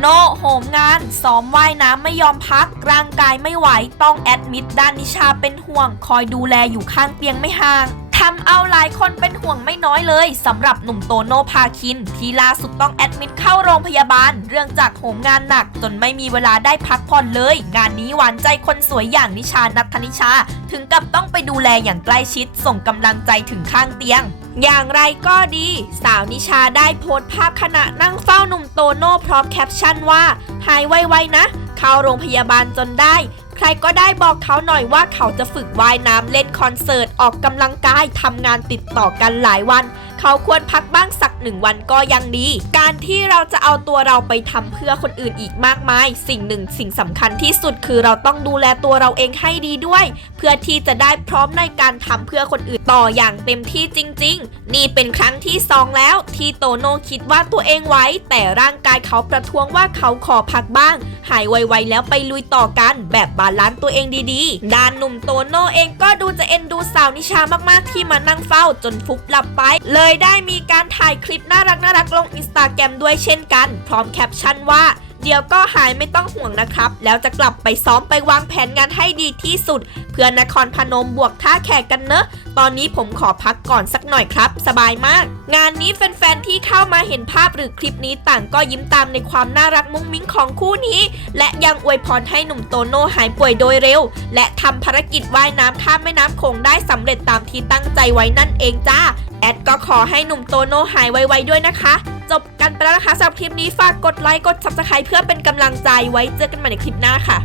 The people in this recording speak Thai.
โน่โหมงาน ซ้อมว่ายน้ำไม่ยอมพัก ร่างกายไม่ไหว ต้องแอดมิดด้านนิชาเป็นห่วง คอยดูแลอยู่ข้างเตียงไม่ห่าง ทำเอาหลายคนเป็นห่วงไม่น้อยเลยสำหรับหนุ่มโตโน่พาคิน ที่ล่าสุดต้องแอดมิดเข้าโรงพยาบาล เรื่องจากโหมงานหนักจนไม่มีเวลาได้พักผ่อนเลย งานนี้หวานใจคนสวยอย่างนิชานัทธนิชา ถึงกับต้องไปดูแลอย่างใกล้ชิด ส่งกำลังใจถึงข้างเตียงอย่างไรก็ดี สาวนิชาได้โพสต์ภาพขณะนั่งเฝ้าหนุ่มโตโน่พร้อมแคปชั่นว่า หายไวๆนะ เข้าโรงพยาบาลจนได้ ใครก็ได้บอกเขาหน่อยว่าเขาจะฝึกว่ายน้ำเล่นคอนเสิร์ตออกกำลังกายทำงานติดต่อกันหลายวัน เขาควรพักบ้างสักหนึ่งวันก็ยังดี การที่เราจะเอาตัวเราไปทำเพื่อคนอื่นอีกมากมาย สิ่งหนึ่งสิ่งสำคัญที่สุดคือเราต้องดูแลตัวเราเองให้ดีด้วย เพื่อที่จะได้พร้อมในการทำเพื่อคนอื่นต่ออย่างเต็มที่จริง ๆ นี่เป็นครั้งที่สองแล้ว ที่โตโน่คิดว่าตัวเองไว้ แต่ร่างกายเขาประท้วงว่าเขาขอพักบ้าง หายไวๆแล้วไปลุยต่อกันแบบบาลานซ์ตัวเองดีๆ ด้านหนุ่มโตโน่เองก็ดูจะเอ็นดูสาวนิชามากๆ ที่มานั่งเฝ้าจนฟุบหลับไป เลยได้มีการถ่ายคลิปน่ารักน่ารักๆลงอินสตาแกรมด้วยเช่นกัน พร้อมแคปชั่นว่า เดี๋ยวก็หายไม่ต้องห่วงนะครับ แล้วจะกลับไปซ้อมไปวางแผนงานให้ดีที่สุด เพื่อนครพนมบวกท่าแขกกันเนอะ ตอนนี้ผมขอพักก่อนสักหน่อยครับ สบายมาก งานนี้แฟนๆที่เข้ามาเห็นภาพหรือคลิปนี้ต่างก็ยิ้มตามในความน่ารักมุ้งมิ้งของคู่นี้ และยังอวยพรให้หนุ่มโตโน่หายป่วยโดยเร็ว และทำภารกิจว่ายน้ำข้ามแม่น้ำโขงได้สำเร็จตามที่ตั้งใจไว้นั่นเองจ้าแอดก็ขอให้หนุ่มโตโน่หายไวๆด้วยนะคะ จบกันไปแล้วนะคะสำหรับคลิปนี้ฝากกดไลค์กด subscribe เพื่อเป็นกำลังใจไว้เจอกันใหม่ในคลิปหน้าค่ะ